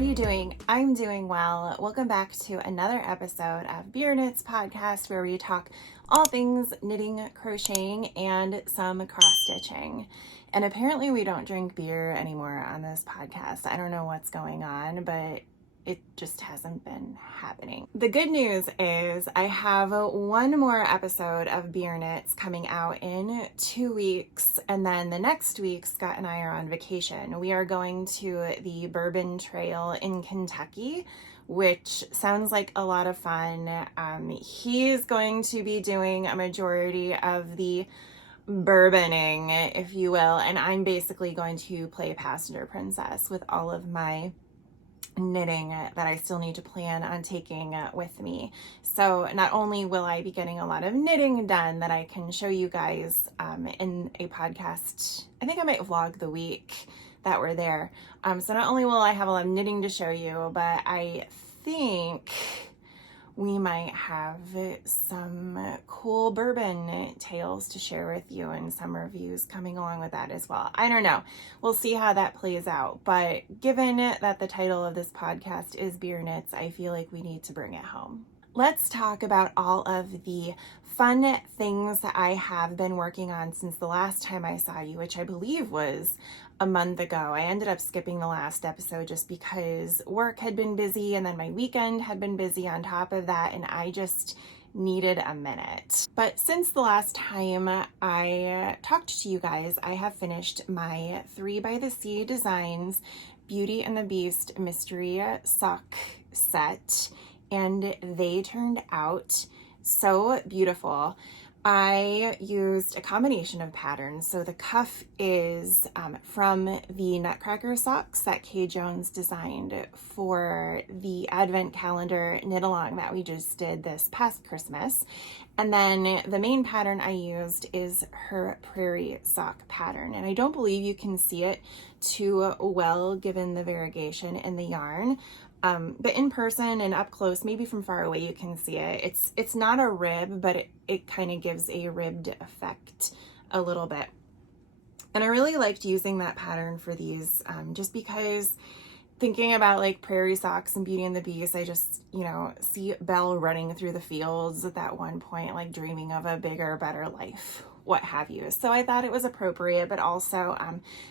you doing? I'm doing well. Welcome back to another episode of KNITS podcast, where we talk all things knitting, crocheting, and some cross-stitching. And apparently we don't drink beer anymore on this podcast. I don't know what's going on, but it just hasn't been happening. The good news is I have one more episode of KNITS coming out in 2 weeks, and then the next week Scott and I are on vacation. We are going to the Bourbon Trail in Kentucky, which sounds like a lot of fun. He's going to be doing a majority of the bourboning, if you will, and I'm basically going to play passenger princess with all of my knitting that I still need to plan on taking with me. So not only will I be getting a lot of knitting done that I can show you guys in a podcast, I think I might vlog the week that we're there. So not only will I have a lot of knitting to show you, but I think we might have some cool bourbon tales to share with you and some reviews coming along with that as well. I don't know. We'll see how that plays out. But given that the title of this podcast is KNITS, I feel like we need to bring it home. Let's talk about all of the fun things that I have been working on since the last time I saw you, which I believe was a month ago. I ended up skipping the last episode just because work had been busy and then my weekend had been busy on top of that, and I just needed a minute. But since the last time I talked to you guys, I have finished my 3 by the Sea Designs Beauty and the Beast mystery sock set, and they turned out so beautiful. I used a combination of patterns. So the cuff is from the Nutcracker socks that Kay Jones designed for the Advent calendar knit along that we just did this past Christmas. And then the main pattern I used is her prairie sock pattern. And I don't believe you can see it too well given the variegation in the yarn. But in person and up close, maybe from far away, you can see it. It's not a rib, but it kind of gives a ribbed effect a little bit. And I really liked using that pattern for these, just because thinking about like prairie socks and Beauty and the Beast, I just, see Belle running through the fields at that one point, like dreaming of a bigger, better life, what have you. So I thought it was appropriate, but also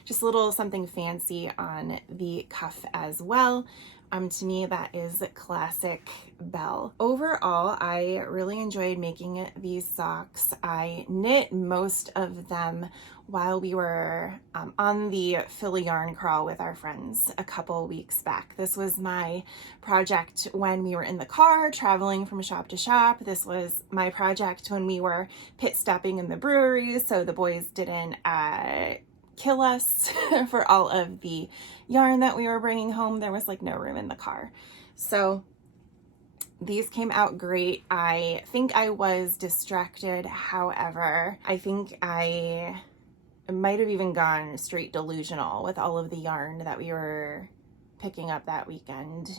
just a little something fancy on the cuff as well. To me, that is classic Belle. Overall, I really enjoyed making these socks. I knit most of them while we were on the Philly yarn crawl with our friends a couple weeks back. This was my project when we were in the car traveling from shop to shop. This was my project when we were pit stopping in the brewery, so the boys didn't kill us for all of the yarn that we were bringing home. There was like no room in the car. So these came out great. I think I was distracted. However, I think I might have even gone straight delusional with all of the yarn that we were picking up that weekend.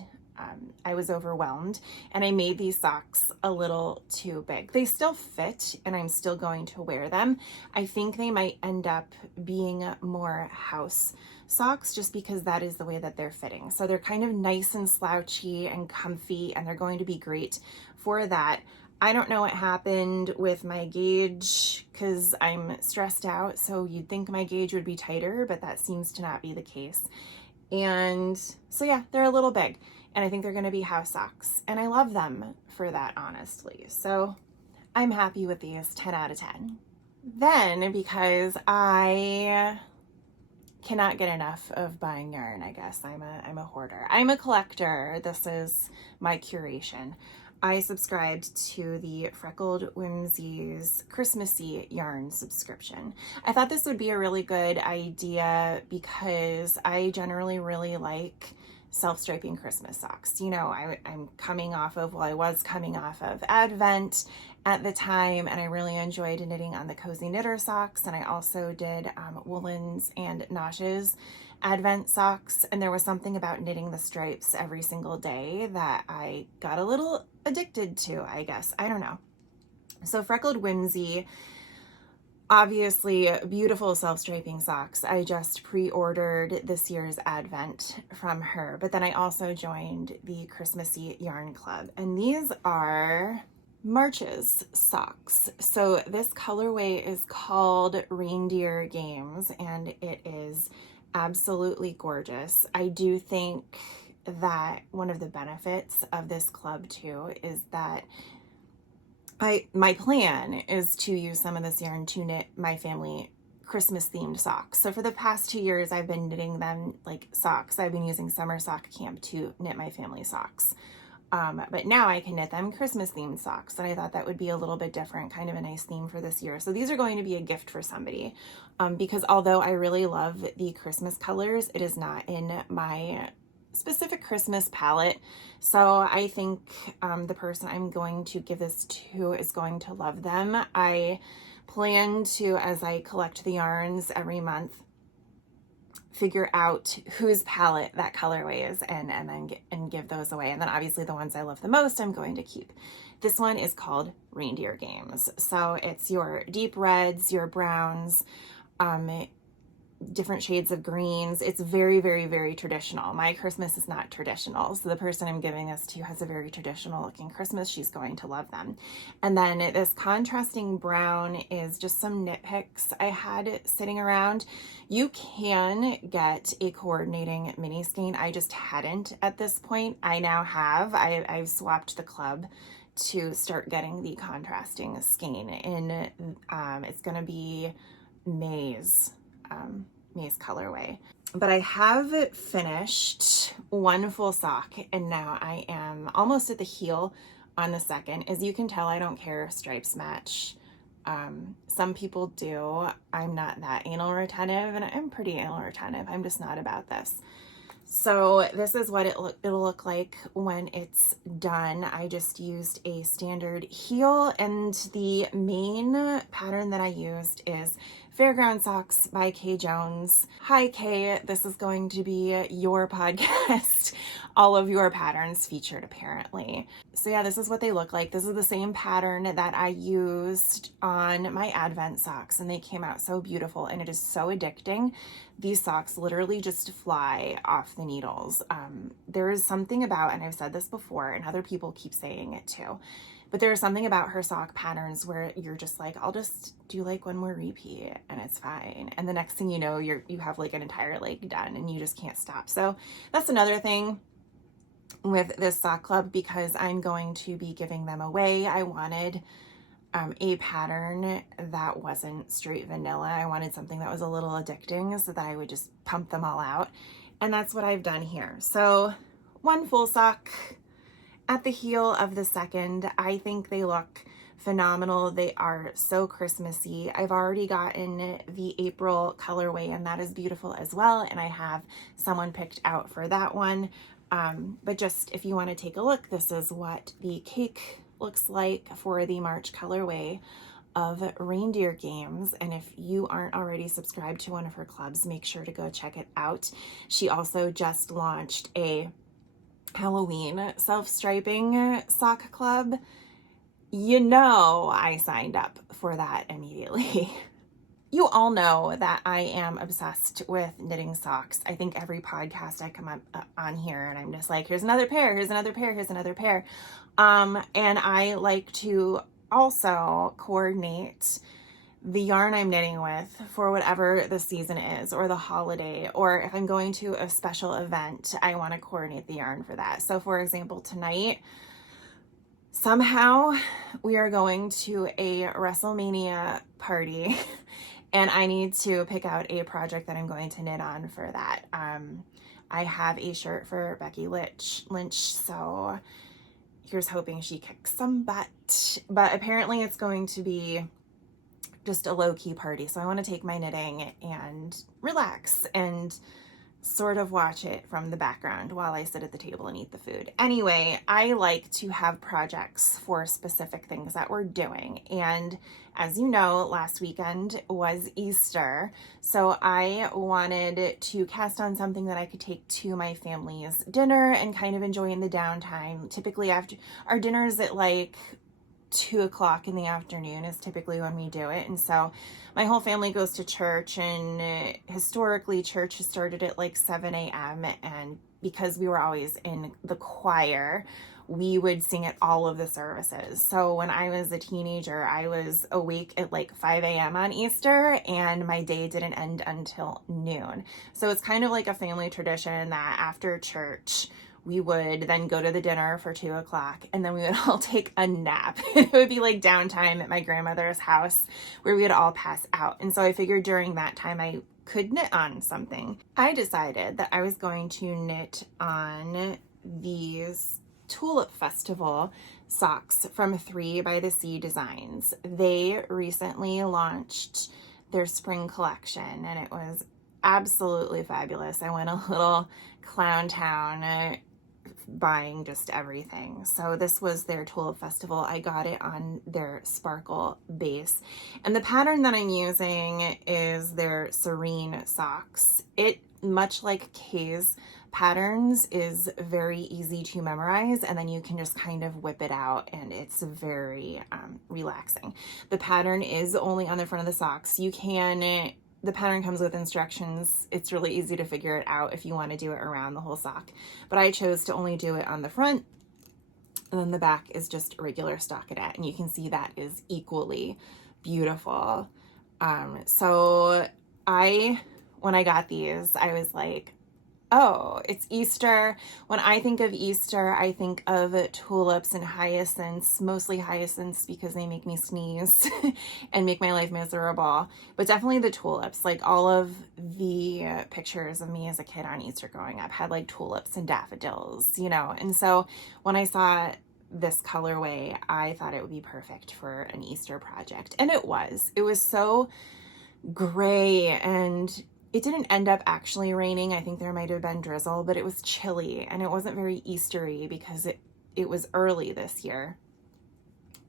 I was overwhelmed, and I made these socks a little too big. They still fit, and I'm still going to wear them. I think they might end up being more house socks just because that is the way that they're fitting. So they're kind of nice and slouchy and comfy, and they're going to be great for that. I don't know what happened with my gauge because I'm stressed out, so you'd think my gauge would be tighter, but that seems to not be the case. And so yeah, they're a little big. And I think they're going to be house socks. And I love them for that, honestly. So I'm happy with these, 10 out of 10. Then, because I cannot get enough of buying yarn, I guess. I'm a hoarder. I'm a collector. This is my curation. I subscribed to the Freckled Whimsies Christmasy yarn subscription. I thought this would be a really good idea because I generally really like self-striping Christmas socks. I'm coming off of, I was coming off of Advent at the time, and I really enjoyed knitting on the Cozy Knitter socks, and I also did Woolens and Nosh's Advent socks, and there was something about knitting the stripes every single day that I got a little addicted to, I guess. I don't know. So Freckled Whimsy Obviously, beautiful self-striping socks. I just pre-ordered this year's Advent from her, but then I also joined the Christmasy Yarn Club, and these are March's socks. So this colorway is called Reindeer Games, and it is absolutely gorgeous. I do think that one of the benefits of this club too is that my plan is to use some of this yarn to knit my family Christmas themed socks. So for the past 2 years, I've been knitting them like socks. I've been using summer sock camp to knit my family socks. But now I can knit them Christmas themed socks. And I thought that would be a little bit different, kind of a nice theme for this year. So these are going to be a gift for somebody. Because although I really love the Christmas colors, it is not in my specific Christmas palette. So I think the person I'm going to give this to is going to love them. I plan to, as I collect the yarns every month, figure out whose palette that colorway is in, and then give those away. And then obviously the ones I love the most, I'm going to keep. This one is called Reindeer Games. So it's your deep reds, your browns, different shades of greens. It's very, very, very traditional. My Christmas is not traditional. So the person I'm giving this to has a very traditional looking Christmas. She's going to love them. And then this contrasting brown is just some knit picks I had sitting around. You can get a coordinating mini skein. I just hadn't at this point. I now have. I've swapped the club to start getting the contrasting skein in. It's going to be maize colorway. But I have finished one full sock, and now I am almost at the heel on the second. As you can tell, I don't care if stripes match. Some people do. I'm not that anal retentive, and I'm pretty anal retentive. I'm just not about this. So this is what it'll look like when it's done. I just used a standard heel, and the main pattern that I used is Fairground Socks by Kay Jones. Hi Kay, this is going to be your podcast. All of your patterns featured apparently. So yeah, this is what they look like. This is the same pattern that I used on my Advent socks, and they came out so beautiful, and it is so addicting. These socks literally just fly off the needles. There is something about, and I've said this before, and other people keep saying it too, but there's something about her sock patterns where you're just like, I'll just do like one more repeat and it's fine. And the next thing you know, you have like an entire leg done and you just can't stop. So that's another thing with this sock club, because I'm going to be giving them away. I wanted a pattern that wasn't straight vanilla. I wanted something that was a little addicting so that I would just pump them all out. And that's what I've done here. So one full sock at the heel of the second. I think they look phenomenal. They are so Christmassy. I've already gotten the April colorway, and that is beautiful as well. And I have someone picked out for that one. But just if you want to take a look, this is what the cake looks like for the March colorway of Reindeer Games. And if you aren't already subscribed to one of her clubs, make sure to go check it out. She also just launched a Halloween self-striping sock club. You know, I signed up for that immediately. You all know that I am obsessed with knitting socks. I think every podcast I come up on here and I'm just like, here's another pair, here's another pair, here's another pair. And I like to also coordinate the yarn I'm knitting with for whatever the season is, or the holiday, or if I'm going to a special event, I want to coordinate the yarn for that. So for example, tonight, somehow we are going to a WrestleMania party and I need to pick out a project that I'm going to knit on for that. I have a shirt for Becky Lynch, so here's hoping she kicks some butt. But apparently it's going to be just a low-key party, so I want to take my knitting and relax and sort of watch it from the background while I sit at the table and eat the food. Anyway, I like to have projects for specific things that we're doing, and as you know, last weekend was Easter, so I wanted to cast on something that I could take to my family's dinner and kind of enjoy in the downtime. Typically after our dinners at like 2 o'clock in the afternoon is typically when we do it. And so my whole family goes to church, and historically church has started at like 7 a.m. And because we were always in the choir, we would sing at all of the services. So when I was a teenager, I was awake at like 5 a.m. on Easter, and my day didn't end until noon. So it's kind of like a family tradition that after church, we would then go to the dinner for 2 o'clock, and then we would all take a nap. It would be like downtime at my grandmother's house where we would all pass out. And so I figured during that time I could knit on something. I decided that I was going to knit on these Tulip Festival socks from 3 by the Sea Designs. They recently launched their spring collection, and it was absolutely fabulous. I went a little clown town buying just everything. So this was their Tulip Festival. I got it on their sparkle base. And the pattern that I'm using is their Serene socks. It, much like Kay's patterns, is very easy to memorize, and then you can just kind of whip it out, and it's very relaxing. The pattern is only on the front of the socks. The pattern comes with instructions. It's really easy to figure it out if you want to do it around the whole sock. But I chose to only do it on the front, and then the back is just a regular stockinette, and you can see that is equally beautiful. So when I got these, I was like, oh, it's Easter. When I think of Easter, I think of tulips and hyacinths, mostly hyacinths because they make me sneeze and make my life miserable. But definitely the tulips. Like all of the pictures of me as a kid on Easter growing up had like tulips and daffodils, And so when I saw this colorway, I thought it would be perfect for an Easter project. And it was. It was so gray, and it didn't end up actually raining. I think there might have been drizzle, but it was chilly, and it wasn't very Eastery because it was early this year.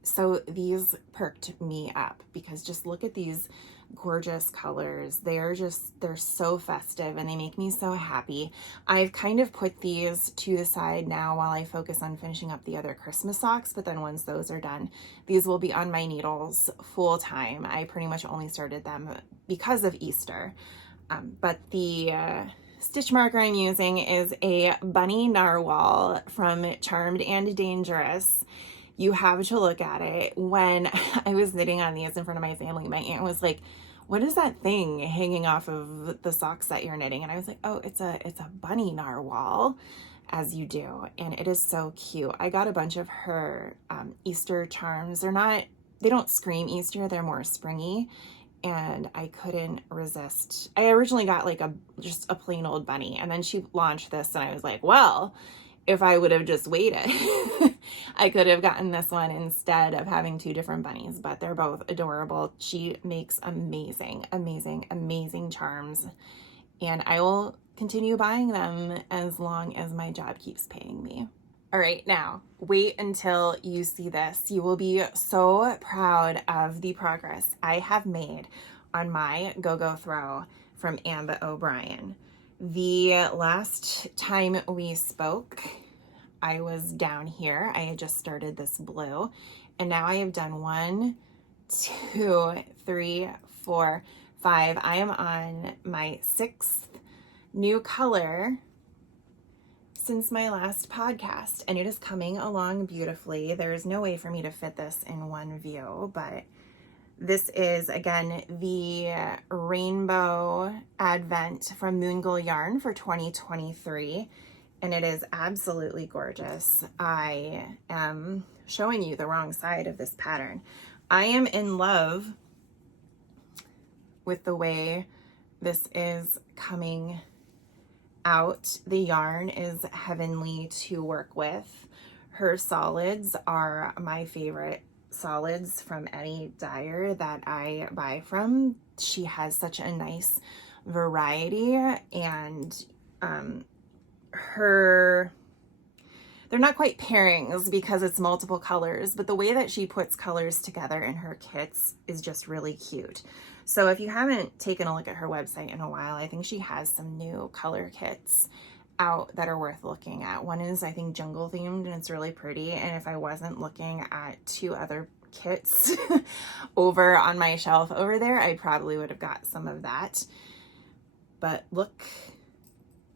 So these perked me up, because just look at these gorgeous colors. They're so festive, and they make me so happy. I've kind of put these to the side now while I focus on finishing up the other Christmas socks, but then once those are done, these will be on my needles full time. I pretty much only started them because of Easter. But the stitch marker I'm using is a bunny narwhal from Charmed and Dangerous. You have to look at it. When I was knitting on these in front of my family, my aunt was like, what is that thing hanging off of the socks that you're knitting? And I was like, oh, it's a bunny narwhal, as you do. And it is so cute. I got a bunch of her Easter charms. They don't scream Easter. They're more springy. And I couldn't resist. I originally got like just a plain old bunny, and then she launched this, and I was like, well, if I would have just waited, I could have gotten this one instead of having 2 different bunnies, but they're both adorable. She makes amazing, amazing, amazing charms, and I will continue buying them as long as my job keeps paying me. All right, now wait until you see this. You will be so proud of the progress I have made on my Go-Go Throw from Amba O'Brien. The last time we spoke, I was down here. I had just started this blue, and now I have done 1, 2, 3, 4, 5. I am on my 6th new color since my last podcast, and it is coming along beautifully. There is no way for me to fit this in one view, but this is, again, the Rainbow Advent from Moongirl Yarn for 2023, and it is absolutely gorgeous. I am showing you the wrong side of this pattern. I am in love with the way this is coming out. The yarn is heavenly to work with. Her solids are my favorite solids from any dyer that I buy from. She has such a nice variety, and they're not quite pairings because it's multiple colors, but the way that she puts colors together in her kits is just really cute. So if you haven't taken a look at her website in a while, I think she has some new color kits out that are worth looking at. One is, I think, jungle themed, and it's really pretty. And if I wasn't looking at 2 other kits over on my shelf over there, I probably would have got some of that. But look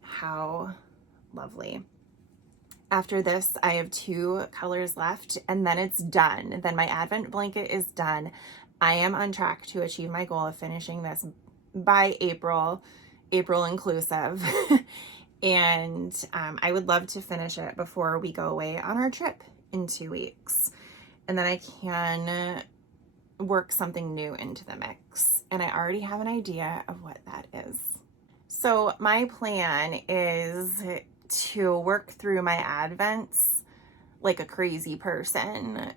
how lovely. After this, I have 2 colors left, and then it's done. Then my Advent blanket is done. I am on track to achieve my goal of finishing this by April inclusive. And I would love to finish it before we go away on our trip in 2 weeks. And then I can work something new into the mix. And I already have an idea of what that is. So my plan is to work through my Advents like a crazy person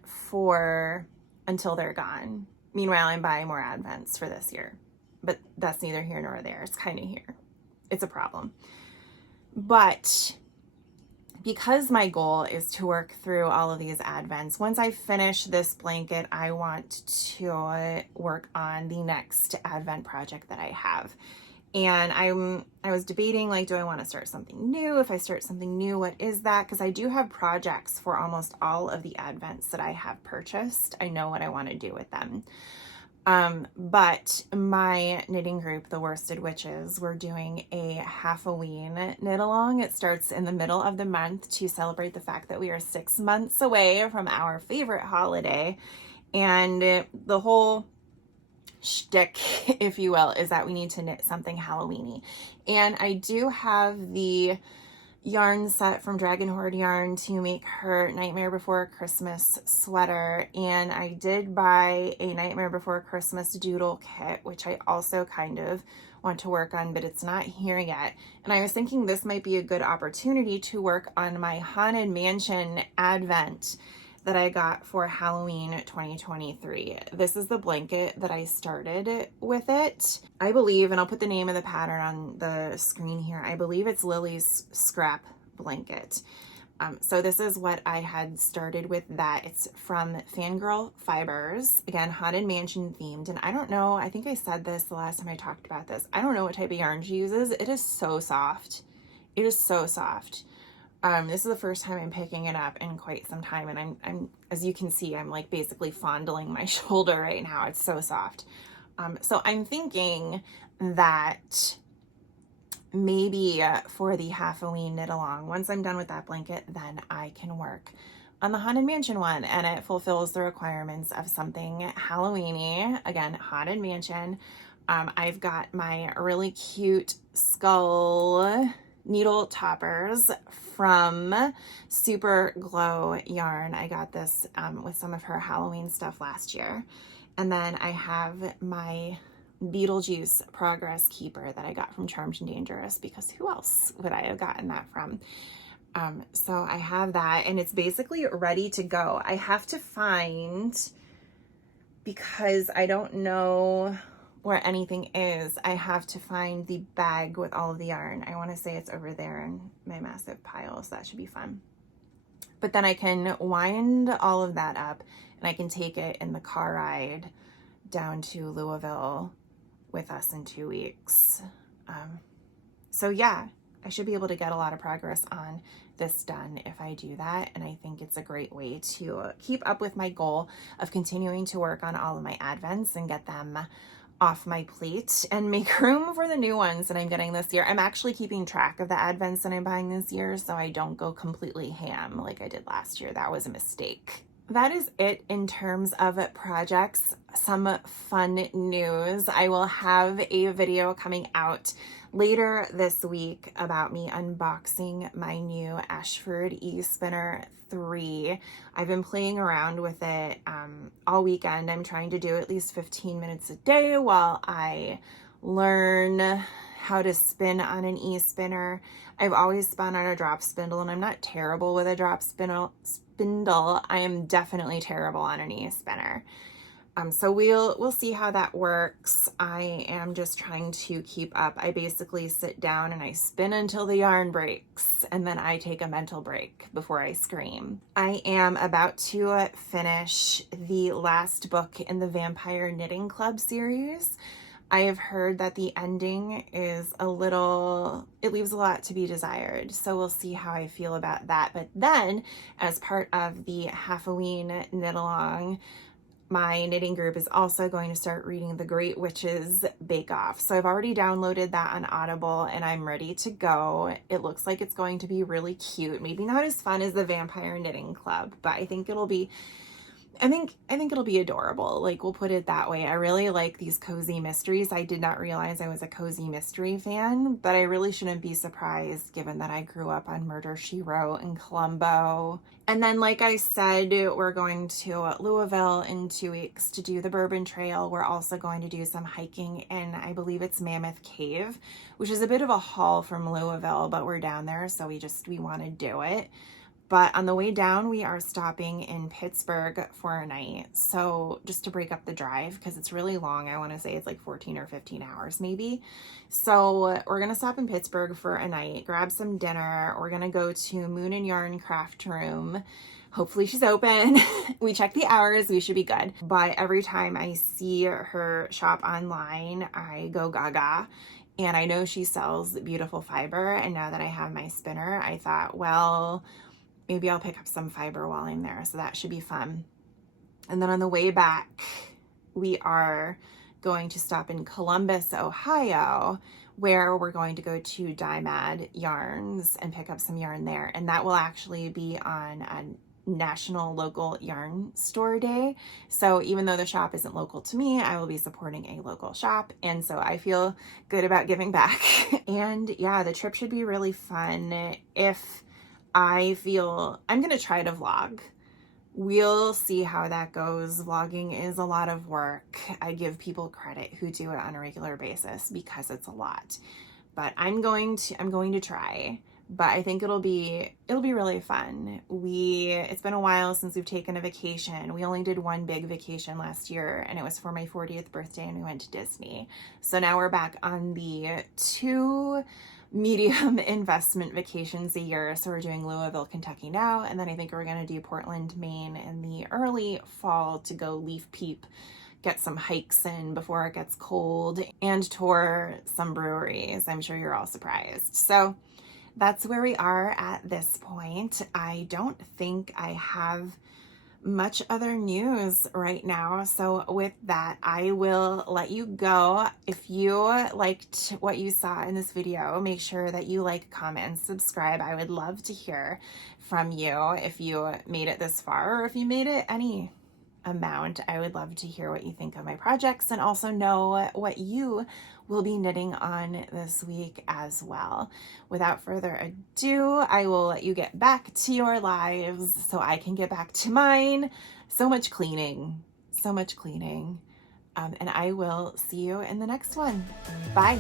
until they're gone. Meanwhile, I'm buying more Advents for this year. But that's neither here nor there. It's kind of here. It's a problem. But because my goal is to work through all of these Advents, once I finish this blanket, I want to work on the next Advent project that I have. And I was debating, like, do I want to start something new? If I start something new, what is that? Because I do have projects for almost all of the Advents that I have purchased. I know what I want to do with them. But my knitting group, the Worsted Witches, we're doing a Halloween knit along. It starts in the middle of the month to celebrate the fact that we are 6 months away from our favorite holiday. And the whole shtick, if you will, is that we need to knit something Halloween-y. And I do have the yarn set from Dragon Horde Yarn to make her Nightmare Before Christmas sweater, and I did buy a Nightmare Before Christmas doodle kit, which I also kind of want to work on, but it's not here yet. And I was thinking this might be a good opportunity to work on my Haunted Mansion Advent that I got for Halloween 2023. This is the blanket that I started with it. I believe, and I'll put the name of the pattern on the screen here, I believe it's Lily's Scrap Blanket. So this is what I had started with that. It's from Fangirl Fibers, again, Haunted Mansion themed. And I don't know, I think I said this the last time I talked about this. I don't know what type of yarn she uses. It is so soft. It is so soft. This is the first time I'm picking it up in quite some time, and I'm as you can see, I'm like basically fondling my shoulder right now. It's so soft. So I'm thinking that maybe for the Halloween knit along, once I'm done with that blanket, then I can work on the Haunted Mansion one, and it fulfills the requirements of something Halloween-y. Again, Haunted Mansion. I've got my really cute skull needle toppers from Super Glow Yarn. I got this with some of her Halloween stuff last year. And then I have my Beetlejuice Progress Keeper that I got from Charmed and Dangerous, because who else would I have gotten that from? So I have that, and it's basically ready to go. I have to find, because I don't know where anything is, I have to find the bag with all of the yarn. I want to say it's over there in my massive pile, so that should be fun. But then I can wind all of that up, and I can take it in the car ride down to Louisville with us in 2 weeks. So yeah, I should be able to get a lot of progress on this done if I do that. And I think it's a great way to keep up with my goal of continuing to work on all of my Advents and get them off my plate and make room for the new ones that I'm getting this year. I'm actually keeping track of the Advents that I'm buying this year, so I don't go completely ham like I did last year. That was a mistake. That is it in terms of projects. Some fun news. I will have a video coming out later this week about me unboxing my new Ashford E-Spinner 3. I've been playing around with it all weekend. I'm trying to do at least 15 minutes a day while I learn how to spin on an e-spinner. I've always spun on a drop spindle, and I'm not terrible with a drop spindle. I am definitely terrible on an e-spinner. So we'll see how that works. I am just trying to keep up. I basically sit down and I spin until the yarn breaks, and then I take a mental break before I scream. I am about to finish the last book in the Vampire Knitting Club series. I have heard that the ending is it leaves a lot to be desired. So we'll see how I feel about that. But then, as part of the Halloween knit along, my knitting group is also going to start reading The Great Witches Bake Off. So I've already downloaded that on Audible and I'm ready to go. It looks like it's going to be really cute. Maybe not as fun as the Vampire Knitting Club, but I think it'll be adorable. Like, we'll put it that way. I really like these cozy mysteries. I did not realize I was a cozy mystery fan, but I really shouldn't be surprised given that I grew up on Murder, She Wrote and Columbo. And then, like I said, we're going to Louisville in 2 weeks to do the Bourbon Trail. We're also going to do some hiking in, I believe it's Mammoth Cave, which is a bit of a haul from Louisville, but we're down there, so we want to do it. But on the way down, we are stopping in Pittsburgh for a night. So just to break up the drive, because it's really long. I want to say it's like 14 or 15 hours maybe. So we're going to stop in Pittsburgh for a night, grab some dinner. We're going to go to Moon and Yarn Craft Room. Hopefully she's open. We check the hours. We should be good. But every time I see her shop online, I go gaga. And I know she sells beautiful fiber. And now that I have my spinner, I thought, well, maybe I'll pick up some fiber while I'm there, so that should be fun. And then on the way back, we are going to stop in Columbus, Ohio, where we're going to go to Dymad Yarns and pick up some yarn there. And that will actually be on a National Local Yarn Store Day. So even though the shop isn't local to me, I will be supporting a local shop. And so I feel good about giving back. And yeah, the trip should be really fun. I'm going to try to vlog. We'll see how that goes. Vlogging is a lot of work. I give people credit who do it on a regular basis because it's a lot. But I'm going to try. But I think it'll be really fun. It's been a while since we've taken a vacation. We only did one big vacation last year, and it was for my 40th birthday, and we went to Disney. So now we're back on the 2 medium investment vacations a year. So we're doing Louisville, Kentucky now, and then I think we're going to do Portland, Maine in the early fall to go leaf peep, get some hikes in before it gets cold, and tour some breweries. I'm sure you're all surprised. So that's where we are at this point. I don't think I have much other news right now. So with that, I will let you go. If you liked what you saw in this video, make sure that you like, comment, and subscribe. I would love to hear from you if you made it this far, or if you made it any amount. I would love to hear what you think of my projects, and also know what you will be knitting on this week as well. Without further ado, I will let you get back to your lives so I can get back to mine. So much cleaning. And I will see you in the next one. Bye.